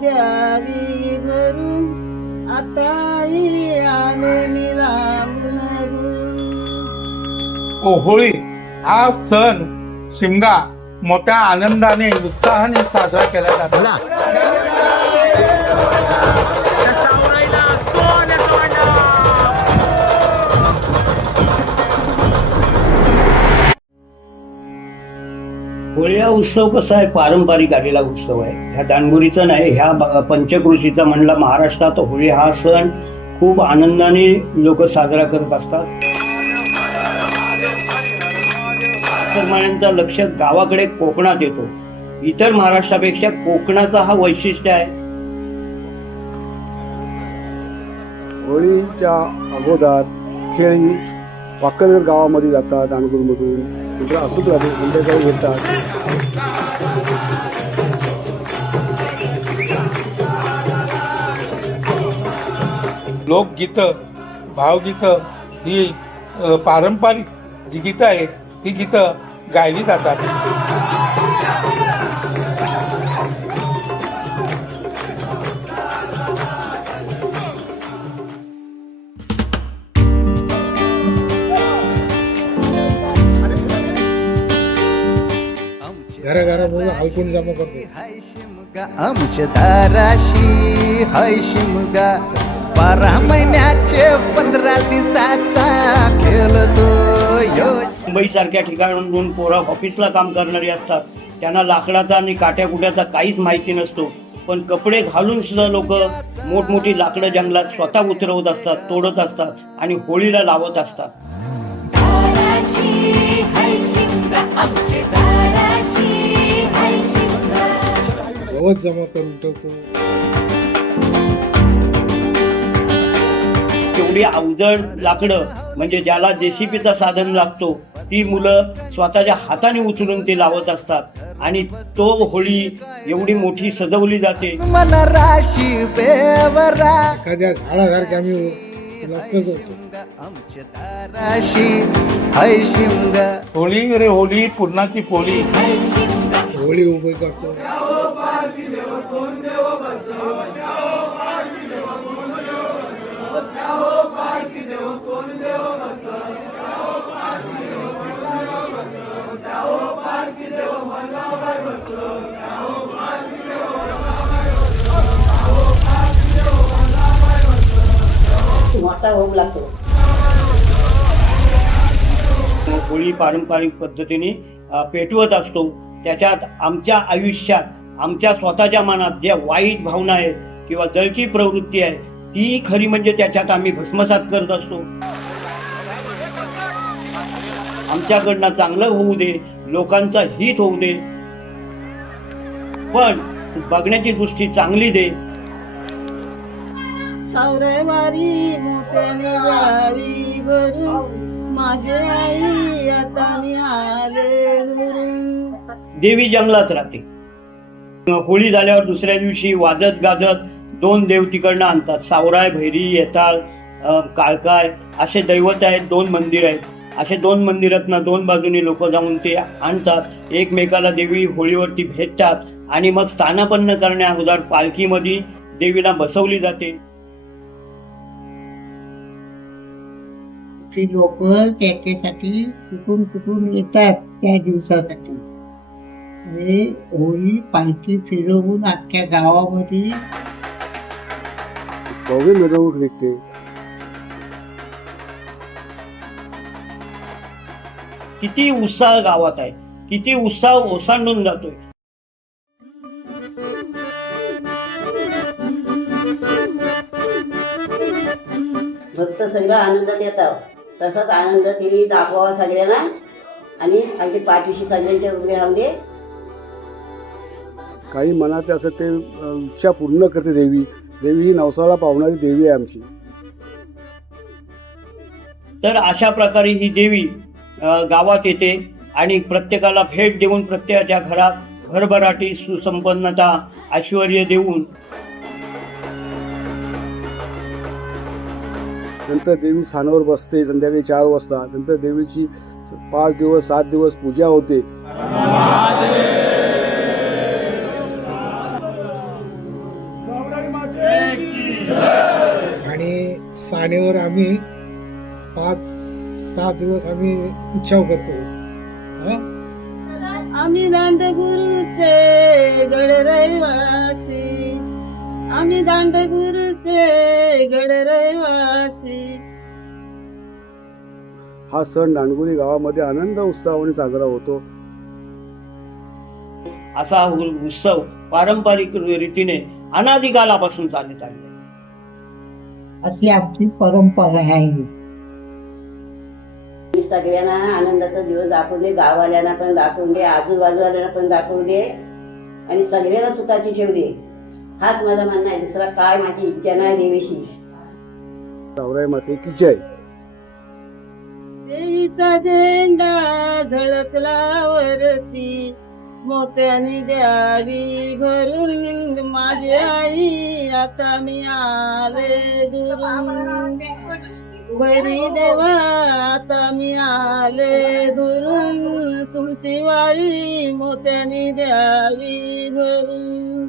द्यावी भरून आताही आले मी लावून होळी हा सण शिमगा मोठ्या आनंदाने उत्साहाने साजरा केला जातो. होळी हा उत्सव कसा आहे, पारंपरिक आलेला उत्सव आहे. ह्या दानगुरीचा नाही, ह्या पंचकृषीचा म्हणला महाराष्ट्रात होळी हा सण खूप आनंदाने लोक साजरा करत असतात. मुसलमानांचा लक्ष गावाकडे कोकणात येतो. इतर महाराष्ट्रापेक्षा कोकणाचा हा वैशिष्ट्य आहे. होळीच्या अगोदर खेळी वाकलगर गावामध्ये जातात. दानगुरमधून दुसरा अचूक राहते संध्याकाळी येतात. लोकगीतं, भावगीतं ही पारंपरिक जी गीतं आहेत ही गीतं गायली जातात. घराघरामध्ये हलकून जमा करतो. आमच्या दाराशी हाय शिमगा 12 महिन्याचे 15 दिवसाचा खेळतो. मुंबई सारख्या ठिकाणाहून पोरं ऑफिसला काम करणारी असतात. त्यांना लाकडाचा आणि काट्याकुट्याचा काहीच माहिती नसतो, पण कपडे घालून सुद्धा लोक मोठमोठी लाकडं जंगलात स्वतः उतरवत असतात, तोडत असतात आणि होळीला लावत असतात. गवत जमा करून ठेवतो. तेवढी अवजड लाकडं म्हणजे ज्याला जेसीबीचा साधन लागतो ती मुलं स्वतःच्या हाताने उचलून ते लावत असतात आणि तो होळी एवढी मोठी सजवली जाते. मन राशी बेवरा एखाद्या झाडासारखे आम्ही तिला सजवतो. आमच्या दाराशी हाय शिमगा. होळी रे होळी पूर्णाची पोळी. होळी उभी करतो. मोठा भोग लागतो. होळी पारंपरिक पद्धतीने पेटवत असतो. त्याच्यात आमच्या आयुष्यात आमच्या स्वतःच्या मनात ज्या वाईट भावना आहेत किंवा जळकी प्रवृत्ती आहे ती खरी म्हणजे त्याच्यात आम्ही भस्मसात करत असतो. आमच्याकडनं चांगलं होऊ दे, लोकांचं हित होऊ दे, पण बघण्याची दृष्टी चांगली दे. सावरेवारी मोत्याने वारी भरून माझे आई आता मी आले दुरून. देवी जंगलात राहते. होळी झाल्यावर दुसऱ्या दिवशी वाजत गाजत 2 देव तिकडनं आणतात. सावराय, भैरी, येताळ, काळकाय असे दैवत आहेत. 2 मंदिर आहेत. असे 2 मंदिरातनं 2 बाजूनी लोक जाऊन ते आणतात. एकमेकाला देवी होळीवरती भेटतात आणि मग स्थानापन्न करण्या अगोदर पालखीमध्ये देवीला बसवली जाते. लोक त्याच्यासाठी कुठून येतात त्या दिवसासाठी. होळी पालखी फिरवून अख्ख्या गावामध्ये भव्य मिरवणूक निघते. किती उत्साह गावात आहे, किती उत्साह ओसांडून जातोय. भक्त सगळं आनंदात येतात. तसाच आनंद तिने दाखवावा सगळ्यांना आणि अगदी पाठीशी सगळ्यांच्या उभे राहून दे. काही मनात असं ते इच्छा पूर्ण करते देवी. देवी ही नवसाला पावणारी देवी आहे आमची. तर अशा प्रकारे ही देवी गावात येते आणि प्रत्येकाला भेट देऊन प्रत्येकाच्या घरात भरभराटी, सुसंपन्नता, ऐश्वर्य देऊन नंतर देवी स्थानावर बसते संध्याकाळी 4 वाजता. नंतर देवीची 5 दिवस 7 दिवस पूजा होते. सानेवर आम्ही 5-6 दिवस आम्ही उत्सव करतो. हं? आम्ही दांडगुरुचे गड रहिवासी, आम्ही दांडगुरुचे गड रहिवासी. हा सण दांडगुली गावामध्ये आनंद उत्साहाने साजरा होतो. असा हा उत्सव पारंपरिक रीतीने अनादिकालापासून चालत आले. अशी आमची परंपरा आहे. मी सगळ्यांना आनंदाचा दिवस दाखवू दे, गाववाल्यांना पण दाखवून दे, आजूबाजूवाल्यांना पण दाखवू दे आणि सगळ्यांना सुखाची ठेवू दे. हाच माझा म्हणणं आहे, दुसरा काय माझी इच्छा नाही देवीशी. सावराई माते की जय. देवीचा झेंडा झळकला वरती, मोत्यानी द्यावी भरून माझी आई. आता मी आले दुरून घरी देवा, आता मी आले दुरून तुमची वारी मोत्यानी द्यावी भरून.